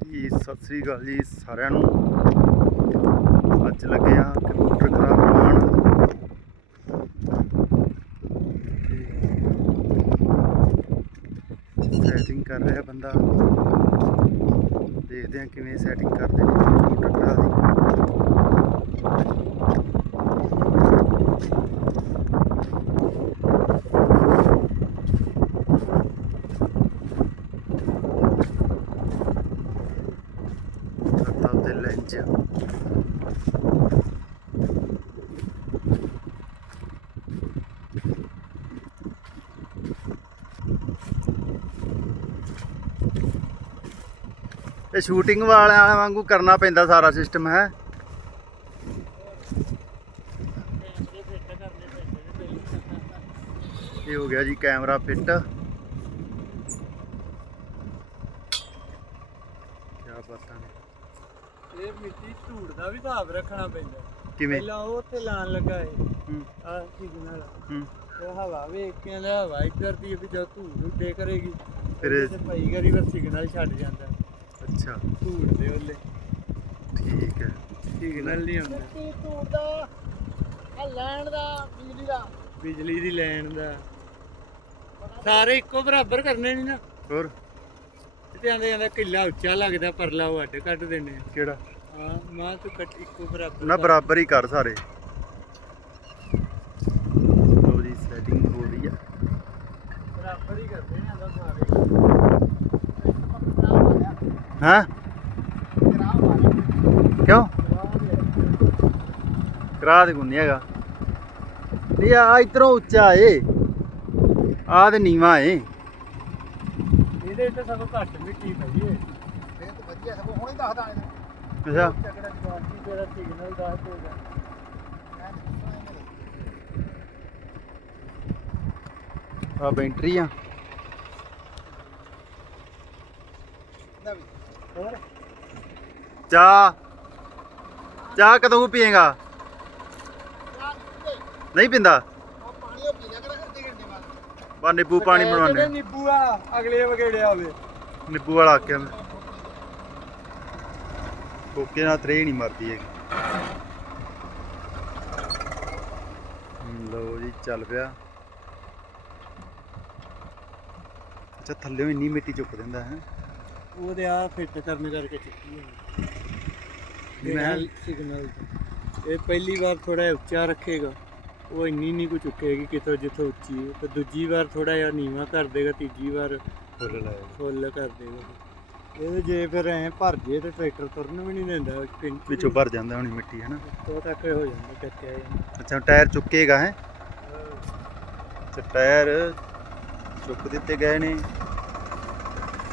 ਹਾਂਜੀ ਸਤਿ ਸ੍ਰੀ ਅਕਾਲ ਜੀ ਸਾਰਿਆਂ ਨੂੰ। ਅੱਜ ਲੱਗੇ ਆ ਕੰਪਿਊਟਰ ਕਰਾਉਣ ਸੈਟਿੰਗ ਕਰ ਰਿਹਾ ਬੰਦਾ। ਦੇਖਦੇ ਆ ਕਿਵੇਂ ਸੈਟਿੰਗ ਕਰਦੇ ਨੇ ਕੰਪਿਊਟਰ ਕਰਾ ਦੀ ਕਰਤਾ ਤੇ ਸ਼ੂਟਿੰਗ ਵਾਲਿਆਂ ਵਾਂਗੂ ਕਰਨਾ ਪੈਂਦਾ ਸਾਰਾ ਸਿਸਟਮ ਹੈ? ਇਹ ਹੋ ਗਿਆ ਜੀ ਕੈਮਰਾ ਫਿੱਟ ਕੀ ਬਾਤਾਂ ਨੇ ਇਹ ਮਿੱਟੀ ਧੂੜ ਦਾ ਵੀ ਹਿਸਾਬ ਰੱਖਣਾ ਪੈਂਦਾ। ਕਿਵੇਂ? ਪਹਿਲਾਂ ਉਹ ਉੱਥੇ ਲਾਣ ਲੱਗਾ ਏ। ਹੂੰ। ਆ ਸਿਗਨਲ ਹੂੰ। ਤੇ ਹਵਾ ਵੇਖ ਕੇ ਲੈ ਹਵਾ ਇੱਧਰ ਦੀ ਵੀ ਜਦ ਧੂੜ ਉੱਡੇ ਕਰੇਗੀ ਫਿਰ ਇਹ- ਭਾਈ ਕਰੀ ਫਿਰ ਸਿਗਨਲ ਛੱਡ ਜਾਂਦਾ। ਅੱਛਾ। ਧੂੜ ਦੇ ਉੱਲੇ। ਠੀਕ ਹੈ। ਸਿਗਨਲ ਨਹੀਂ ਹੁੰਦਾ ਮਿੱਟੀ ਧੂੜ ਦਾ ਆ ਲੈਣ ਦਾ ਬਿਜਲੀ ਦਾ। ਬਿਜਲੀ ਦੀ ਲਾਈਨ ਦਾ। ਸਾਰੇ ਇੱਕੋ ਬਰਾਬਰ ਕਰਨੇ ਨਹੀਂ ਨਾ। ਹੋਰ? ਤੇ ਆਂਦੇ ਆਂਦੇ ਕਿੱਲਾ ਉੱਚਾ ਲੱਗਦਾ ਪਰਲਾ ਉਹ ਅੱਡ ਕੱਢ ਦਿੰਦੇ ਆ। ਕਿਹੜਾ? ਹਾਂ ਮਾਂ ਤੂੰ ਕੱਟ ਇੱਕੋ ਬਰਾਬਰ ਨਾ। ਬਰਾਬਰ ਹੀ ਕਰ ਸਾਰੇ। ਲੋ ਜੀ ਸੈਟਿੰਗ ਹੋ ਰਹੀ ਆ। ਬਰਾਬਰ ਹੀ ਕਰਦੇ ਨੇ ਆਂਦਾ ਸਾਰੇ। ਹਾਂ? ਕਿਉਂ? ਕਰਾ ਦੇ। ਕੋਈ ਹੈਗਾ। ਨਹੀਂ ਆ ਇਧਰੋਂ ਉੱਚਾ ਏ। ਆ ਤੇ ਨੀਵਾ ਏ। ਇਹਦੇ ਤੇ ਸਭ ਘੱਟ ਮਿੱਟੀ ਪਈ ਏ। ਇਹ ਤਾਂ ਵਧੀਆ ਸਗੋਂ ਹੁਣੇ ਦੱਸਦਾ ਇਹਨੇ। ਅੱਛਾ। ਆ ਬੈਂਟਰੀ ਆ। ਚਾਹ। ਚਾਹ ਕਦੋਂ ਪੀਏਗਾ? ਨਹੀਂ ਪਿੰਦਾ? ਪਾਣੀ ਉਹ ਪੀ ਲਿਆ ਕਰ ਅੱਧੇ ਘੰਟੇ ਬਾਅਦ ਬਾ ਨਿੰਬੂ ਪਾਣੀ ਬਣਾਉਣੇ ਨਿੱਬੂ ਆ ਅਗਲੇ ਵਗੇੜੇ ਆਵੇ ਨਿੰਬੂ ਵਾਲਾ ਆਖਿਆ ਮੈਂ। ਕੋਕੇ ਨਾਲ ਤਰੇ ਨਹੀਂ ਮਰਦੀ ਹੈਗੀ। ਲਓ ਜੀ ਚੱਲ ਪਿਆ। ਅੱਛਾ ਥੱਲੇ ਇੰਨੀ ਮਿੱਟੀ ਚੁੱਕ ਦਿੰਦਾ ਹੈ। ਉਹਦੇ ਆ ਫਿੱਟ ਕਰਨ ਕਰਕੇ ਚੁੱਕੀ ਹੈ। ਮੈਂ- ਸਿਗਨਲ ਇਹ ਪਹਿਲੀ ਵਾਰ ਥੋੜਾ ਉੱਚਾ ਰੱਖੇਗਾ। ਉਹ ਇੰਨੀ ਨਹੀਂ ਕੋ ਚੁੱਕੇਗੀ ਕਿਤੋਂ ਜਿੱਥੋਂ ਉੱਚੀ ਹੈ। ਤੇ ਦੂਜੀ ਵਾਰ ਥੋੜਾ ਜਿਹਾ ਨੀਵਾ ਕਰ ਦੇਗਾ ਤੀਜੀ ਵਾਰ ਫੁੱਲ ਲਾਇਆ ਫੁੱਲ ਕਰ ਦੇਗਾ। ਇਹ ਜੇ ਫਿਰ ਐ ਭਰ ਜੇ ਤੇ ਟਰੈਕਟਰ ਤੁਰਨ ਵੀ ਨਹੀਂ ਦਿੰਦਾ ਵੀ ਵਿੱਚੋਂ ਭਰ ਜਾਂਦਾ ਹੋਣੀ ਮਿੱਟੀ ਹੈ ਨਾ? ਤੋਂ ਤੱਕ ਹੋ ਜਾਂਦਾ ਕੱਟਿਆ ਜਾਂਦਾ। ਅੱਛਾ ਟਾਇਰ ਚੁੱਕੇਗਾ ਹੈ? ਅੱਛਾ ਟਾਇਰ ਚੁੱਕ ਦਿੱਤੇ ਗਏ ਨੇ।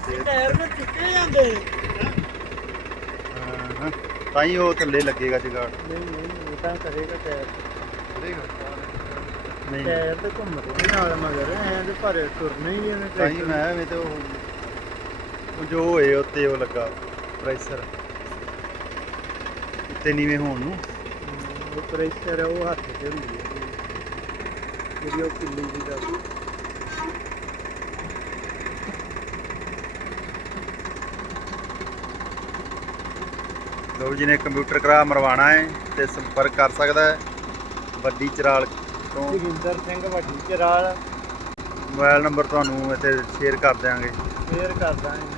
ਤੇ ਟਾਇਰ ਵਿੱਚ ਚੁੱਕੇ ਜਾਂਦੇ। ਹਾਂ ਤਾਂ ਹੀ ਉਹ ਥੱਲੇ ਲੱਗੇਗਾ ਜਗਾੜ। ਨਹੀਂ ਨਹੀਂ ਇਹ ਤਾਂ ਕਰੇਗਾ ਟਾਇਰ। ਨਹੀਂ ਟਾਇਰ। ਤੇ ਘੁੰਮਦੇ ਨੇ ਨਾਲ ਮਗਰ ਐਂ ਤੇ ਭਰੇ ਤੁਰਨਾ ਹੀ ਐਵੇਂ ਤਾਂ ਹੀ ਮੈਂ ਐਵੇਂ ਤੇ ਉਹ ਉਹ ਜੋ ਹੋਏ ਉੱਤੇ ਉਹ ਲੱਗਾ ਪ੍ਰੈਸ਼ਰ ਉੱਤੇ ਨੀਵੇਂ ਹੋਣ ਨੂੰ। ਉਹ ਪ੍ਰੈਸ਼ਰ ਉਹ ਹੱਥ ਤੇ ਹੁੰਦੀ ਹੈ ਜਿਹੜੀ ਉਹ ਕਿੱਲੀ ਦੀ ਦਾ ਲਓ ਜੀ ਨੇ ਕੰਪਿਊਟਰ ਕਰਾ ਮਰਵਾਣਾ ਹੈ ਤੇ ਸੰਪਰਕ ਕਰ ਸਕਦਾ ਹੈ। ਵੱਡੀ ਚਰਾਲ ਤੋਂ। ਜੋਗਿੰਦਰ ਸਿੰਘ ਵੱਡੀ ਚਰਾਲ। ਮੋਬਾਈਲ ਨੰਬਰ ਤੁਹਾਨੂੰ ਇੱਥੇ ਸ਼ੇਅਰ ਕਰ ਦਿਆਂਗੇ। ਸ਼ੇਅਰ ਕਰਦਾ ਹਾਂ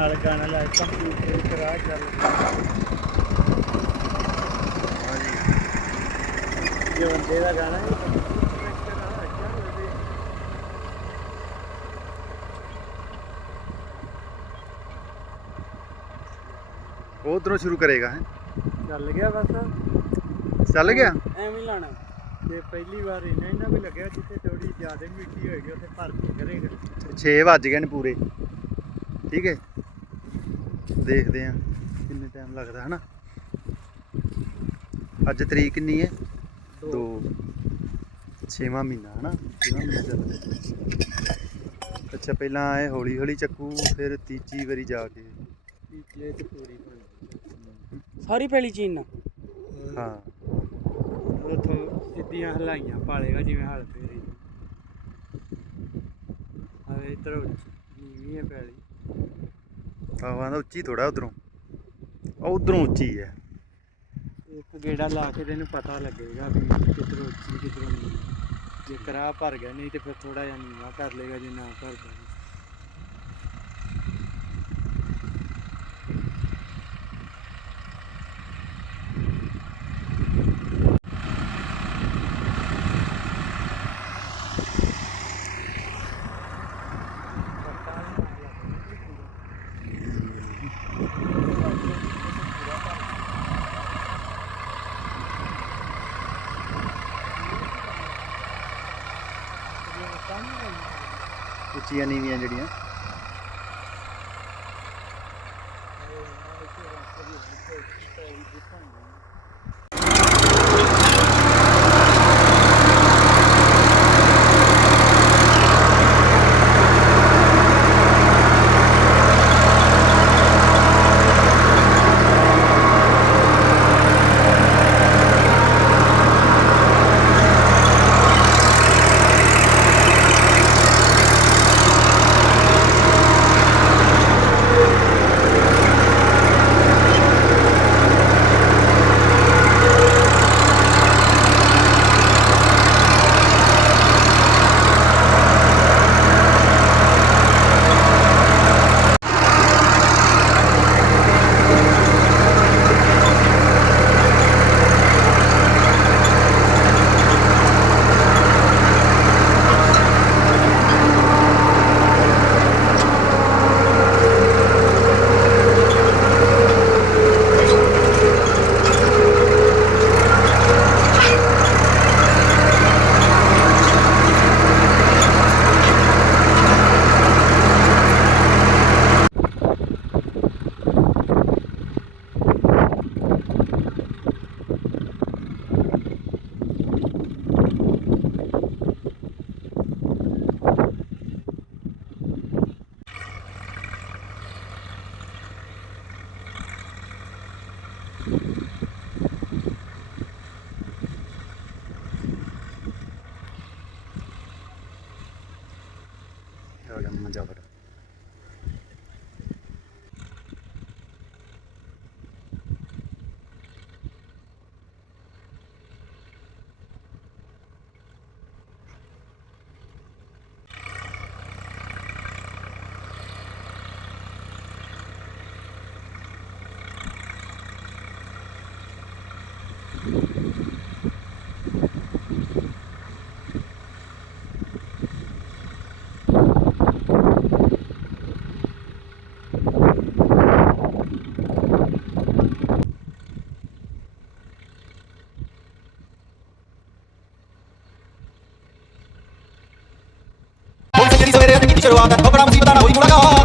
ਨਾਲ ਗਾਣਾ ਲਾ ਕੰਪਿਊਟਰ ਕਰਾ ਚੱਲ ਹਾਂਜੀ। ਇਹ ਬੰਦੇ ਦਾ ਗਾਣਾ ਹੈ ਉਧਰੋਂ ਸ਼ੁਰੂ ਕਰੇਗਾ ਹੈ? ਚੱਲ ਗਿਆ ਬਸ। ਚੱਲ ਗਿਆ? ਐਵੇਂ ਲਾਣਾ ਤੇ ਪਹਿਲੀ ਵਾਰ ਇਹਨਾਂ ਇਹਨਾਂ ਵੀ ਲੱਗਿਆ ਜਿੱਥੇ ਥੋੜੀ ਜ਼ਿਆਦਾ ਮਿੱਟੀ ਹੋਏਗੀ ਉੱਥੇ ਭਰ ਕੇ ਕਰੇਗਾ। 6 ਵੱਜ ਗਏ ਨੇ ਪੂਰੇ। ਠੀਕ ਹੈ? ਦੇਖਦੇ ਆ ਕਿੰਨੇ ਟਾਈਮ ਲੱਗਦਾ ਹਨਾ? ਅੱਜ ਤਰੀਕ ਕਿੰਨੀ ਹੈ 2 ਛੇਵਾਂ ਮਹੀਨਾ ਹਨਾ? ਛੇਵਾਂ ਮਹੀਨਾ ਚੱਲ ਰਿਹਾ। ਅੱਛਾ ਪਹਿਲਾਂ ਆਏ ਹੌਲੀ ਹੌਲੀ ਚੱਕੂ ਫਿਰ ਤੀਜੀ ਵਾਰੀ ਜਾ ਕੇ। ਤੀਜੇ ਚ ਪੂਰੀ ਸਾਰੀ ਪਹਿਲੀ ਚੀਨ ਨਾ ਹਾਂ। ਉਥੋਂ ਸਿੱਧੀਆਂ ਹਲਾਈਆਂ ਪਾਲੇਗਾ ਜਿਵੇਂ ਹਲ ਫੇਰੀ ਆਵੇ ਇਧਰ ਨੀਵੀਂ ਹੈ ਪੈਲੀ। ਆਹੋ ਦਾ ਉੱਚੀ ਥੋੜਾ ਉਧਰੋਂ। ਉਹ ਉਧਰੋਂ ਉੱਚੀ ਹੈ। ਇੱਕ ਗੇੜਾ ਲਾ ਕੇ ਤੈਨੂੰ ਪਤਾ ਲੱਗੇਗਾ ਵੀ ਕਿੱਧਰੋਂ ਉੱਚੀ, ਕਿੱਧਰੋਂ ਨਹੀਂ ਜੇ ਕਰਾ ਭਰ ਗਿਆ, ਨਹੀਂ ਤੇ ਫਿਰ ਥੋੜਾ ਜਿਹਾ ਨੀਵਾਂ ਕਰ ਲੇਗਾ ਜੇ ਨਾ ਭਰਦਾ ਤਾਂ। ਨੀਵੀਆਂ ਜਿਹੜੀਆਂ ਆ ਗਿਆ ਮੰਜਾ ਫਿਰ ਹੁਣ ईश्वर वादा बड़ा मुसीबत आना हुई मुलाकात